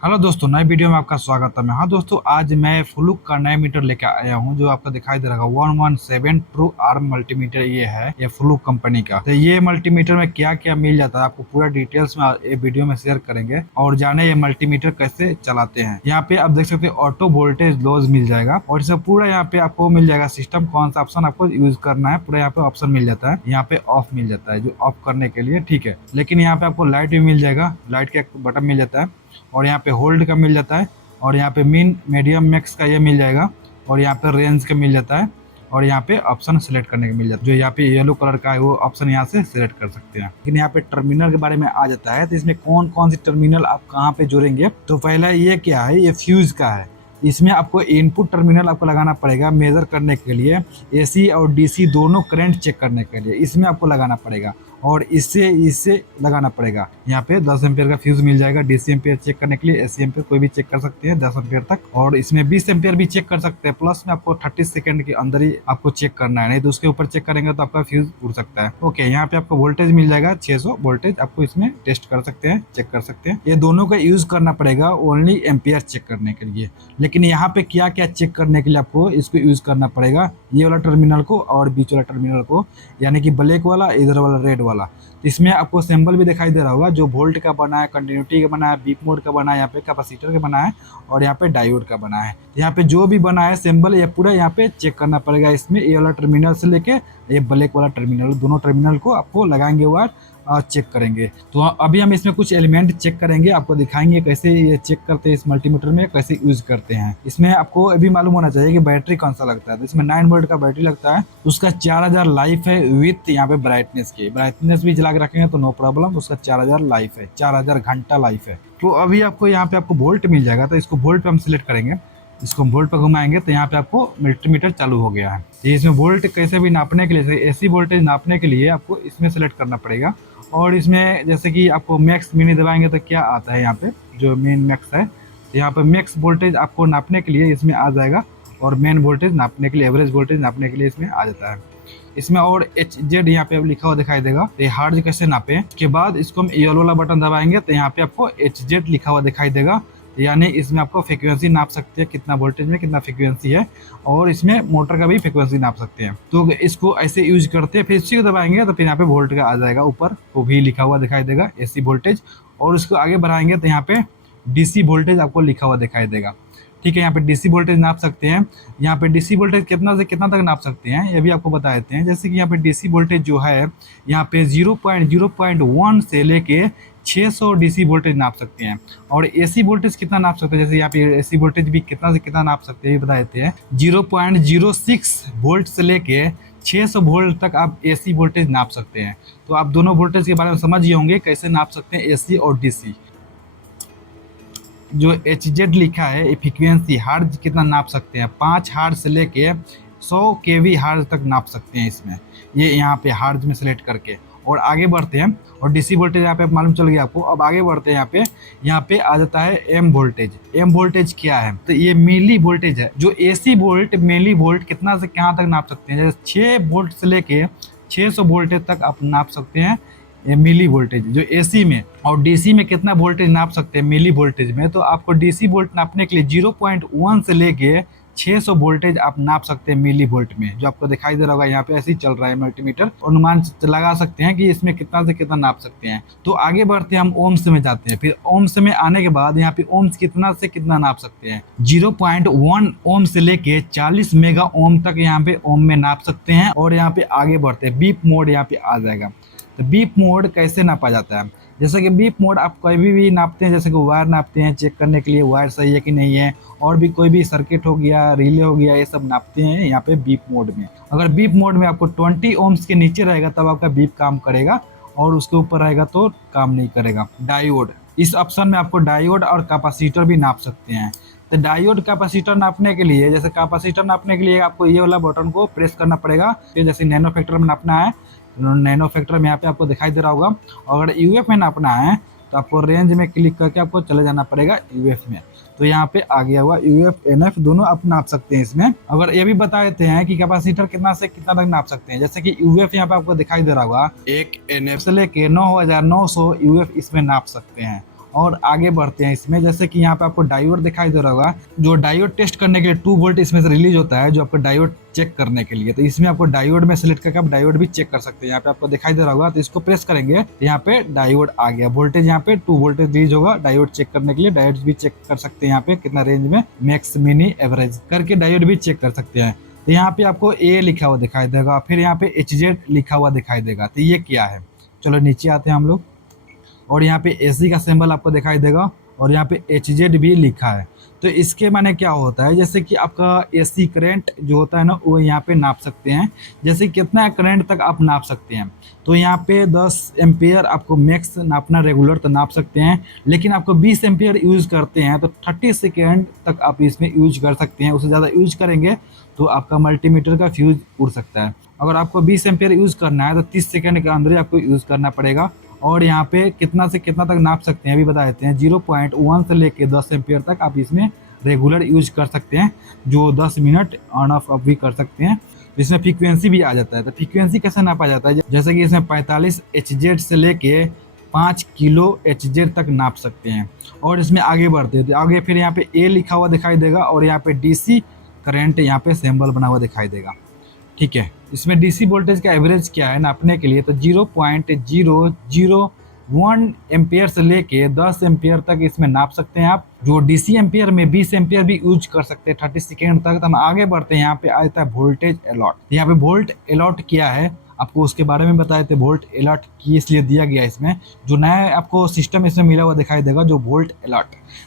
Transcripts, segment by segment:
Hello दोस्तों, नए video में आपका स्वागत है। हाँ दोस्तों, आज मैं फ्लूक का नया मीटर लेकर आया हूँ जो आपको दिखाई दे रहा है 117 ट्रू आर्म मल्टीमीटर। ये है ये फ्लूक कंपनी का। तो ये मल्टीमीटर में क्या क्या मिल जाता है आपको पूरा डिटेल्स में ये वीडियो में शेयर करेंगे और जाने ये मल्टीमीटर कैसे चलाते हैं। यहाँ पे आप देख सकते हैं ऑटो वोल्टेज लॉस मिल जाएगा और इसमें पूरा यहाँ पे आपको मिल जाएगा सिस्टम कौन सा ऑप्शन आपको यूज करना है। पूरा यहाँ पे ऑप्शन मिल जाता है। यहाँ पे ऑफ मिल जाता है जो ऑफ करने के लिए, ठीक है। लेकिन यहाँ पे आपको लाइट भी मिल जाएगा, लाइट का बटन मिल जाता है और यहाँ पे होल्ड का मिल जाता है और यहाँ पे मिन मीडियम मैक्स का ये मिल जाएगा और यहाँ पे रेंज का मिल जाता है और यहाँ पे ऑप्शन सिलेक्ट करने का मिल जाता है। जो यहाँ पे येलो कलर का है वो ऑप्शन यहाँ से सिलेक्ट कर सकते हैं। लेकिन यहाँ पे टर्मिनल के बारे में आ जाता है, तो इसमें कौन कौन सी टर्मिनल आप कहाँ पे जोड़ेंगे। तो पहला ये क्या है, ये फ्यूज का है। इसमें आपको इनपुट टर्मिनल आपको लगाना पड़ेगा मेजर करने के लिए, एसी और डीसी दोनों करंट चेक करने के लिए इसमें आपको लगाना पड़ेगा और इससे इससे लगाना पड़ेगा। यहाँ पे 10 एम्पियर का फ्यूज मिल जाएगा डीसी एम्पियर चेक करने के लिए, एसी एम्पियर कोई भी चेक कर सकते हैं 10 एम्पियर तक, और इसमें 20 एम्पियर भी चेक कर सकते हैं। प्लस में आपको 30 सेकंड के अंदर ही आपको चेक करना है, नहीं तो उसके ऊपर चेक करेंगे तो आपका फ्यूज उड़ सकता है। ओके, यहाँ पे आपको वोल्टेज मिल जाएगा 600 वोल्टेज, आपको इसमें टेस्ट कर सकते हैं, चेक कर सकते हैं। ये दोनों का यूज करना पड़ेगा ओनली एम्पियर चेक करने के लिए। लेकिन यहाँ पे क्या क्या चेक करने के लिए आपको इसको यूज करना पड़ेगा, ये वाला टर्मिनल को और बीच वाला टर्मिनल को, यानी कि ब्लैक वाला इधर वाला रेड वाला। इसमें आपको सिंबल भी दिखाई दे रहा होगा जो वोल्ट का बना है, कंटिन्यूटी का बना है, बीप मोड का बना है, यहाँ पे कैपेसिटर का बना है और यहाँ पे डायोड का बना है। यहाँ पे जो भी बना है सिंबल ये पूरा यहाँ पे चेक करना पड़ेगा। इसमें ये वाला टर्मिनल से लेके ये ब्लैक वाला टर्मिनल, दोनों टर्मिनल को आपको लगाएंगे वायर चेक करेंगे। तो अभी हम इसमें कुछ एलिमेंट चेक करेंगे, आपको दिखाएंगे कैसे ये चेक करते हैं, इस मल्टीमीटर में कैसे यूज करते हैं। इसमें आपको अभी मालूम होना चाहिए कि बैटरी कौन सा लगता है। तो इसमें 9 वोल्ट का बैटरी लगता है, उसका 4000 लाइफ है विथ यहाँ पे ब्राइटनेस की। ब्राइटनेस भी जला के रखेंगे तो नो प्रॉब्लम, उसका 4000 लाइफ है, 4000 घंटा लाइफ है। तो अभी आपको यहाँ पे आपको वोल्ट मिल जाएगा, तो इसको वोल्ट पे हम सिलेक्ट करेंगे, इसको हम वोल्ट पर घुमाएंगे तो यहाँ पे आपको मल्टीमीटर चालू हो गया है। ये इसमें वोल्ट कैसे भी नापने के लिए, एसी वोल्टेज नापने के लिए आपको इसमें सेलेक्ट करना पड़ेगा। और इसमें जैसे कि आपको मैक्स मिनी दबाएंगे तो क्या आता है, यहाँ पे जो मेन मैक्स है, तो यहाँ पे मैक्स वोल्टेज आपको नापने के लिए इसमें आ जाएगा और मेन वोल्टेज नापने के लिए, एवरेज वोल्टेज नापने के लिए इसमें आ जाता है। इसमें और HZ यहाँ पे लिखा हुआ दिखाई देगा, तो हार्ज कैसे नापे। इसके बाद इसको हम येलो वाला बटन दबाएंगे तो यहाँ पे आपको HZ लिखा हुआ दिखाई देगा, यानी इसमें आपको फ्रीक्वेंसी नाप सकते हैं, कितना वोल्टेज में कितना फ्रीक्वेंसी है, और इसमें मोटर का भी फ्रीक्वेंसी नाप सकते हैं। तो इसको ऐसे यूज करते हैं। फिर इसी को दबाएंगे तो फिर यहाँ पे वोल्ट का आ जाएगा, ऊपर वो भी लिखा हुआ दिखाई देगा एसी वोल्टेज, और उसको आगे बढ़ाएंगे तो यहाँ पे डीसी वोल्टेज आपको लिखा हुआ दिखाई देगा। ठीक है, यहाँ पे डीसी वोल्टेज नाप सकते हैं। यहाँ पे डीसी वोल्टेज कितना से कितना तक नाप सकते हैं ये भी आपको बता देते हैं। जैसे कि यहाँ पे डीसी वोल्टेज जो है यहाँ पे 0.0.1 से लेके 600 डीसी वोल्टेज नाप सकते हैं। और एसी वोल्टेज कितना नाप सकते हैं, जैसे यहाँ पे एसी वोल्टेज भी कितना से कितना नाप सकते हैं ये बता देते हैं। 0.06 वोल्ट से लेके 600 वोल्ट तक आप एसी वोल्टेज नाप सकते हैं। तो आप दोनों वोल्टेज के बारे में समझ ही होंगे कैसे नाप सकते हैं एसी और डीसी। जो HZ लिखा है फ्रीक्वेंसी हार्ज कितना नाप सकते हैं, 5 हार्ज से लेके 100 kV हार्ज तक नाप सकते हैं इसमें, ये यहाँ पे हार्ज में सेलेक्ट करके। और आगे बढ़ते हैं, और डीसी वोल्टेज यहाँ पे मालूम चल गया आपको। अब आगे बढ़ते हैं, यहाँ पे आ जाता है एम वोल्टेज। एम वोल्टेज क्या है, तो ये मिली वोल्टेज है। जो एसी वोल्ट मिली वोल्ट कितना से कहाँ तक नाप सकते हैं, जैसे 6 वोल्ट से लेके 600 वोल्टेज तक आप नाप सकते हैं मिली वोल्टेज जो एसी में। और डीसी में कितना वोल्टेज नाप सकते हैं मिली वोल्टेज में, तो आपको डीसी वोल्ट नापने के लिए 0.1 से लेके 600 वोल्टेज आप नाप सकते हैं मिली वोल्ट में। जो आपको दिखाई दे रहा होगा यहाँ पे ऐसे ही चल रहा है मल्टीमीटर, अनुमान लगा सकते हैं कि इसमें कितना से कितना नाप सकते हैं। तो आगे बढ़ते हैं, हम ओम्स में जाते हैं। फिर ओम्स में आने के बाद यहाँ पे ओम्स कितना से कितना नाप सकते हैं, 0.1 ओम से लेके 40 मेगा ओम तक यहाँ पे ओम में नाप सकते हैं। और यहाँ पे आगे बढ़ते हैं, बीप मोड यहाँ पे आ जाएगा। तो बीप मोड कैसे नापा जाता है, जैसे कि बीप मोड आप कभी भी नापते हैं, जैसे कि वायर नापते हैं चेक करने के लिए वायर सही है कि नहीं है, और भी कोई भी सर्किट हो गया, रिले हो गया, ये सब नापते हैं यहाँ पे बीप मोड में। अगर बीप मोड में आपको 20 ओम्स के नीचे रहेगा तब आपका बीप काम करेगा, और उसके ऊपर रहेगा तो काम नहीं करेगा। डायोड, इस ऑप्शन में आपको डायोड और कैपेसिटर भी नाप सकते हैं। तो डायोड कैपेसिटर नापने के लिए, जैसे कैपेसिटर नापने के लिए आपको ये वाला बटन को प्रेस करना पड़ेगा। तो जैसे नैनो फैक्टर में नापना है, नैनो फैक्टर में यहाँ पे आपको दिखाई दे रहा होगा। अगर यूएफ में नापना है तो आपको रेंज में क्लिक करके आपको चले जाना पड़ेगा यूएफ में। तो यहाँ पे आ गया हुआ यूएफ एनएफ दोनों आप नाप सकते हैं इसमें। अगर ये भी बता देते हैं कि कैपेसिटर कितना से कितना तक नाप सकते हैं, जैसे कि यूएफ यहाँ पे आपको दिखाई दे रहा होगा, एक एनएफ से लेके 9900 यूएफ इसमें नाप सकते हैं। और आगे बढ़ते हैं इसमें। जैसे कि यहाँ पे आपको डायोड दिखाई दे रहा होगा, जो डायोड टेस्ट करने के लिए 2 वोल्ट इसमें से रिलीज होता है, जो आपको डायोड चेक करने के लिए। तो इसमें आपको डायोड में सेलेक्ट करके आप डायोड भी चेक कर सकते हैं। यहाँ पे आपको दिखाई दे रहा होगा, तो इसको प्रेस करेंगे तो यहाँ पे डायोड आ गया। वोल्टेज यहाँ पे 2 वोल्टेज रिलीज होगा डायोड चेक करने के लिए। डायोड भी चेक कर सकते हैं यहाँ पे कितना रेंज में, मैक्स, मिनी, एवरेज करके डायोड भी चेक कर सकते हैं। तो यहाँ पे आपको ए लिखा हुआ दिखाई देगा, फिर यहाँ पे HZ लिखा हुआ दिखाई देगा। तो ये क्या है, चलो नीचे आते हैं हम लोग। और यहाँ पे AC का सिंबल आपको दिखाई देगा और यहाँ पे HZ भी लिखा है। तो इसके माने क्या होता है, जैसे कि आपका AC करंट जो होता है ना, वो यहाँ पे नाप सकते हैं। जैसे कितना करंट तक आप नाप सकते हैं। तो यहाँ पे 10 एम्पियर आपको मैक्स नापना रेगुलर तो नाप सकते हैं, लेकिन आपको 20 एम्पियर यूज़ करते हैं तो 30 सेकेंड तक आप इसमें यूज कर सकते हैं। उससे ज़्यादा यूज करेंगे तो आपका मल्टीमीटर का फ्यूज उड़ सकता है। अगर आपको 20 एम्पियर यूज़ करना है तो 30 सेकेंड के अंदर ही आपको यूज़ करना पड़ेगा। और यहाँ पे कितना से कितना तक नाप सकते हैं अभी बता देते हैं। 0.1 से लेके 10 एम्पियर तक आप इसमें रेगुलर यूज कर सकते हैं, जो 10 मिनट ऑन ऑफ भी कर सकते हैं। इसमें फ्रीक्वेंसी भी आ जाता है। तो फ्रीक्वेंसी कैसे नापा जाता है, जैसे कि इसमें 45 HZ से लेके 5 किलो HZ तक नाप सकते हैं। और इसमें आगे बढ़ते हैं तो आगे फिर यहाँ पे A लिखा हुआ दिखाई देगा और यहाँ पे DC करंट यहाँ पे सिंबल बना हुआ दिखाई देगा। ठीक है, इसमें DC वोल्टेज का एवरेज क्या है नापने के लिए, तो 0.001 एम्पियर से लेके 10 एम्पियर तक इसमें नाप सकते हैं आप। जो DC एम्पियर में 20 एम्पियर भी यूज कर सकते हैं 30 सेकेंड तक। तो हम आगे बढ़ते हैं, यहाँ पे आता है वोल्टेज अलॉट। यहाँ पे वोल्ट अलॉट क्या है आपको उसके बारे में बताए थे। वोल्ट अलॉट की इसलिए दिया गया इसमें, जो नया आपको सिस्टम इसमें मिला हुआ दिखाई देगा, जो वोल्ट अलॉट।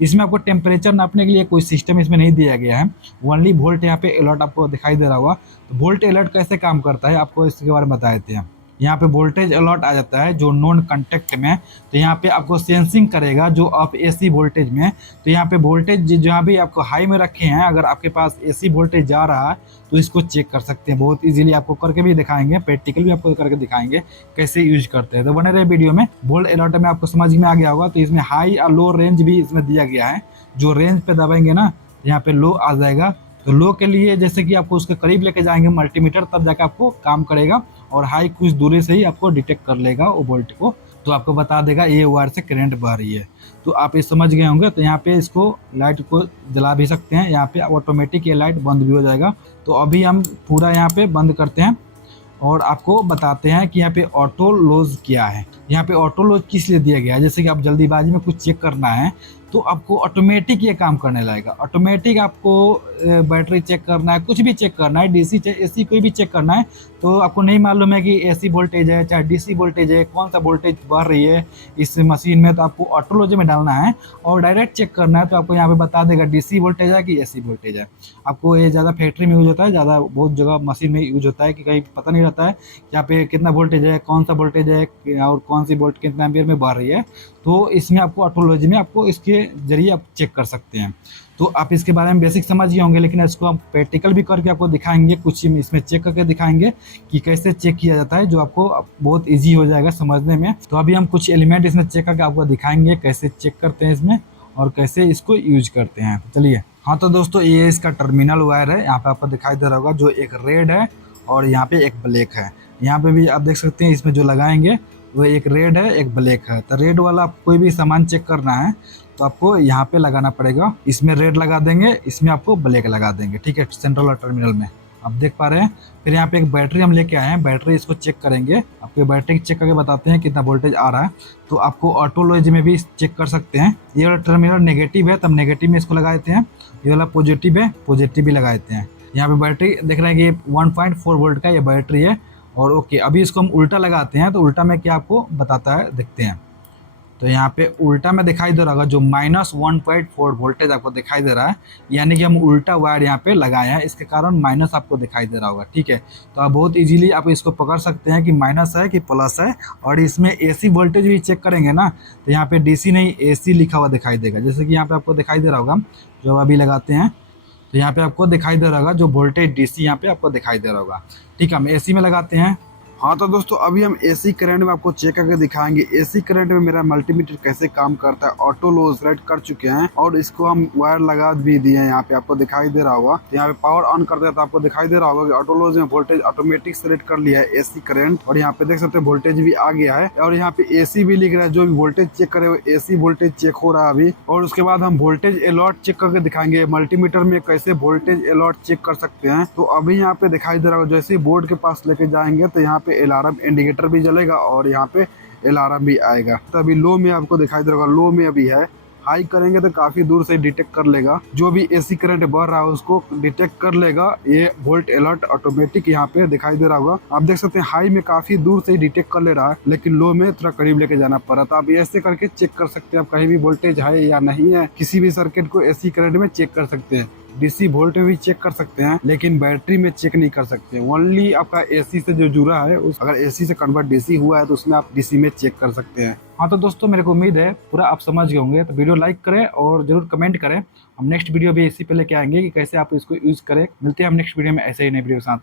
इसमें आपको टेम्परेचर नापने के लिए कोई सिस्टम इसमें नहीं दिया गया है, ओनली वोल्ट यहाँ पे अलॉट आपको दिखाई दे रहा होगा। तो वोल्ट अलॉट कैसे काम करता है आपको इसके बारे में बता देते हैं। यहाँ पे वोल्टेज अलॉट आ जाता है जो नॉन कॉन्टैक्ट में। तो यहाँ पे आपको सेंसिंग करेगा जो आप AC वोल्टेज में। तो यहाँ पे वोल्टेज जहाँ भी आपको हाई में रखे हैं, अगर आपके पास AC वोल्टेज जा रहा है तो इसको चेक कर सकते हैं बहुत इजीली। आपको करके भी दिखाएंगे, प्रैक्टिकल भी आपको करके दिखाएंगे कैसे यूज करते हैं। तो बने रहे वीडियो में। वोल्ट अलॉट में आपको समझ में आ गया होगा। तो इसमें हाई और लो रेंज भी इसमें दिया गया है। जो रेंज पे दबाएंगे ना, यहाँ पे लो आ जाएगा। तो लो के लिए जैसे कि आपको उसके करीब लेके जाएंगे मल्टीमीटर, तब जाके आपको काम करेगा। और हाई कुछ दूरी से ही आपको डिटेक्ट कर लेगा वो वोल्ट को, तो आपको बता देगा ये वायर से करंट बह रही है। तो आप ये समझ गए होंगे। तो यहाँ पे इसको लाइट को जला भी सकते हैं, यहाँ पे ऑटोमेटिक ये लाइट बंद भी हो जाएगा। तो अभी हम पूरा यहाँ पे बंद करते हैं और आपको बताते हैं कि यहाँ पे ऑटो लोज क्या है। यहाँ पे ऑटो लोज किस लिए दिया गया है, जैसे कि आप जल्दीबाजी में कुछ चेक करना है तो आपको ऑटोमेटिक ये काम करने लगेगा। ऑटोमेटिक आपको बैटरी चेक करना है, कुछ भी चेक करना है, DC चाहे AC कोई भी चेक करना है, तो आपको नहीं मालूम है कि AC वोल्टेज है चाहे DC वोल्टेज है, कौन सा वोल्टेज बढ़ रही है इस मशीन में, तो आपको ऑटोलॉजी में डालना है और डायरेक्ट चेक करना है। तो आपको यहाँ पे बता देगा DC वोल्टेज है कि AC वोल्टेज है। आपको ये ज़्यादा फैक्ट्री में यूज होता है, ज़्यादा बहुत जगह मशीन में यूज होता है कि कहीं पता नहीं रहता है कि यहाँ पे कितना वोल्टेज है, कौन सा वोल्टेज है और कौन सी वोल्ट कितना एम्पियर में बढ़ रही है। तो इसमें आपको ऑटोलॉजी में आपको इसके जरिए आप चेक कर सकते हैं। तो आप इसके बारे में बेसिक समझ ही होंगे, लेकिन इसको हम प्रैक्टिकल भी करके आपको दिखाएंगे, कुछ इसमें चेक करके दिखाएंगे कि कैसे चेक किया जाता है, जो आपको बहुत इजी हो जाएगा समझने में। तो अभी हम कुछ एलिमेंट इसमें चेक करके आपको दिखाएंगे कैसे चेक करते हैं इसमें और कैसे इसको यूज करते हैं। चलिए, हाँ तो दोस्तों ये इसका टर्मिनल वायर है। यहाँ पे आपको दिखाई दे रहा होगा, जो एक रेड है और यहाँ पे एक ब्लैक है। यहाँ पे भी आप देख सकते हैं, इसमें जो लगाएंगे वो एक रेड है एक ब्लैक है। तो रेड वाला कोई भी सामान चेक करना है तो आपको यहाँ पे लगाना पड़ेगा। इसमें रेड लगा देंगे, इसमें आपको ब्लैक लगा देंगे। ठीक है, सेंट्रल और टर्मिनल में आप देख पा रहे हैं। फिर यहाँ पे एक बैटरी हम लेके आए हैं, बैटरी इसको चेक करेंगे। आपको बैटरी चेक करके बताते हैं कितना वोल्टेज आ रहा है। तो आपको ऑटोलॉज में भी चेक कर सकते हैं। ये वाला टर्मिनल नेगेटिव है, तब नेगेटिव में इसको लगा देते हैं। ये वाला पॉजिटिव है, पॉजिटिव भी लगा देते हैं। यहाँ पे बैटरी देख रहे हैं कि 1.4 वोल्ट का ये बैटरी है। और ओके, अभी इसको हम उल्टा लगाते हैं तो उल्टा में क्या आपको बताता है देखते हैं। तो यहाँ पे उल्टा में दिखाई दे रहा होगा, जो -1.4 वोल्टेज आपको दिखाई दे रहा है, यानी कि हम उल्टा वायर यहाँ पे लगाए हैं, इसके कारण माइनस आपको दिखाई दे रहा होगा। ठीक है, तो आप बहुत इजीली आप इसको पकड़ सकते हैं कि माइनस है कि प्लस है। और इसमें AC वोल्टेज भी चेक करेंगे ना, तो यहाँ पे DC नहीं AC लिखा हुआ दिखाई देगा। जैसे कि यहाँ पे आपको दिखाई दे रहा होगा, जो अभी लगाते हैं तो यहाँ पे आपको दिखाई दे रहा होगा जो वोल्टेज DC यहाँ पे आपको दिखाई दे रहा होगा। ठीक है, हम AC में लगाते हैं हाँ तो दोस्तों अभी हम एसी करंट में आपको चेक करके दिखाएंगे एसी करंट में मेरा मल्टीमीटर कैसे काम करता है। ऑटो लो सेलेक्ट कर चुके हैं और इसको हम वायर लगा भी दिए हैं। यहाँ पे आपको दिखाई दे रहा होगा, यहाँ पे पावर ऑन करते हैं तो आपको दिखाई दे रहा होगा कि ऑटो लोज में वोल्टेज ऑटोमेटिक सेलेक्ट कर लिया है एसी करंट। और यहाँ पे देख सकते हैं वोल्टेज भी आ गया है और यहाँ पे एसी भी लिख रहा है। जो भी वोल्टेज चेक करे वो एसी वोल्टेज चेक हो रहा है अभी। और उसके बाद हम वोल्टेज अलॉट चेक करके दिखाएंगे मल्टीमीटर में कैसे वोल्टेज अलॉट चेक कर सकते हैं। तो अभी यहाँ पे दिखाई दे रहा होगा, जैसे ही बोर्ड के पास लेके जाएंगे तो यहाँ पे अलार्म इंडिकेटर भी जलेगा और यहाँ पे अलार्म भी आएगा। तो अभी लो में आपको दिखाई दे रहा होगा, लो में अभी है। हाई करेंगे तो काफी दूर से डिटेक्ट कर लेगा, जो भी एसी करंट बढ़ रहा है उसको डिटेक्ट कर लेगा। ये वोल्ट अलर्ट ऑटोमेटिक यहाँ पे दिखाई दे रहा होगा। आप देख सकते हैं हाई में काफी दूर से डिटेक्ट कर ले रहा है, लेकिन लो में थोड़ा करीब लेके जाना पड़ा। तो आप ऐसे करके चेक कर सकते हैं आप कहीं भी वोल्टेज है या नहीं है। किसी भी सर्किट को एसी करंट में चेक कर सकते हैं। डीसी वोल्ट में भी चेक कर सकते हैं, लेकिन बैटरी में चेक नहीं कर सकते। ओनली आपका एसी से जो जुड़ा है अगर एसी से कन्वर्ट डीसी हुआ है तो उसमें आप डीसी में चेक कर सकते हैं। हाँ तो दोस्तों मेरे को उम्मीद है पूरा आप समझ गए होंगे। तो वीडियो लाइक करें और जरूर कमेंट करें। हम नेक्स्ट वीडियो भी इसी पे लेके आएंगे कि कैसे आप इसको यूज करें। मिलते हैं हम नेक्स्ट वीडियो में ऐसे ही नए वीडियो के साथ।